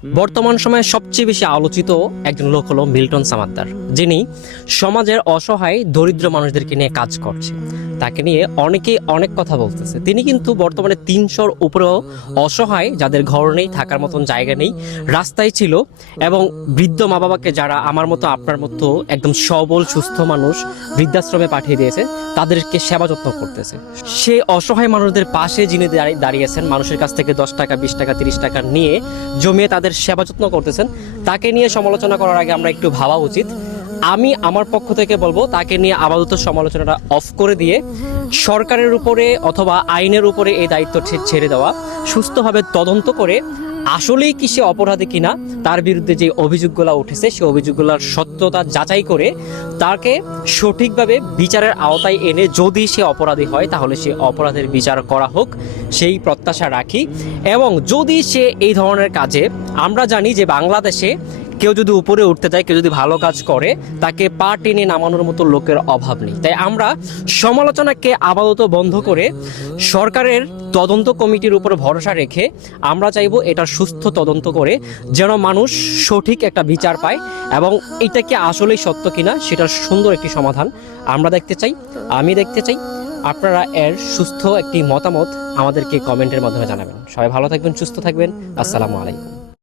বর্তমান সময়ে সবচেয়ে বেশি আলোচিত একজন লোক হলো মিল্টন সামাদ্দার, যিনি সমাজের অসহায় দরিদ্র মানুষদেরকে নিয়ে কাজ করছে। তাকে নিয়ে অনেকেই অনেক কথা বলতেছে। তিনি কিন্তু বর্তমানে 300-র উপরেও অসহায়, যাদের ঘর নেই, থাকার মতন জায়গা নেই, রাস্তায় ছিল, এবং বৃদ্ধ মা বাবাকে, যারা আমার মতো আপনার মতো একদম সবল সুস্থ মানুষ, বৃদ্ধাশ্রমে পাঠিয়ে দিয়েছে, তাদেরকে সেবা যত্ন করতেছে। সে অসহায় মানুষদের পাশে যিনি দাঁড়িয়েছেন, মানুষের কাছ থেকে 10 টাকা 20 টাকা 30 টাকা নিয়ে জমিয়ে তাদের সেবা যত্ন করতেছেন, তাকে নিয়ে সমালোচনা করার আগে আমরা একটু ভাবা উচিত। আমি আমার পক্ষ থেকে বলবো, তাকে নিয়ে আপাতত সমালোচনাটা অফ করে দিয়ে সরকারের উপরে অথবা আইনের উপরে এই দায়িত্ব ছেড়ে দেওয়া, সুস্থভাবে তদন্ত করে আসলেই কি সে অপরাধী কিনা, তার বিরুদ্ধে যে অভিযোগগুলো উঠেছে সেই অভিযোগগুলোর সত্যতা যাচাই করে তাকে সঠিকভাবে বিচারের আওতায় এনে, যদি সে অপরাধী হয় তাহলে সে অপরাধের বিচার করা হোক, সেই প্রত্যাশা রাখি। এবং যদি সে এই ধরনের কাজে, আমরা জানি যে বাংলাদেশে কেউ যদি উপরে উঠতে যায়, কেউ যদি ভালো কাজ করে, তাকে পা টেনে নামানোর মতো লোকের অভাব নেই। তাই আমরা সমালোচনাকে আপাতত বন্ধ করে সরকারের তদন্ত কমিটির উপর ভরসা রেখে আমরা চাইব এটার সুস্থ তদন্ত করে যেন মানুষ সঠিক একটা বিচার পায়, এবং এটা কি আসলেই সত্য কিনা সেটার সুন্দর একটি সমাধান আমরা দেখতে চাই, আমি দেখতে চাই। আপনারা এর সুস্থ একটি মতামত আমাদেরকে কমেন্টের মাধ্যমে জানাবেন। সবাই ভালো থাকবেন, সুস্থ থাকবেন। আসসালামু আলাইকুম।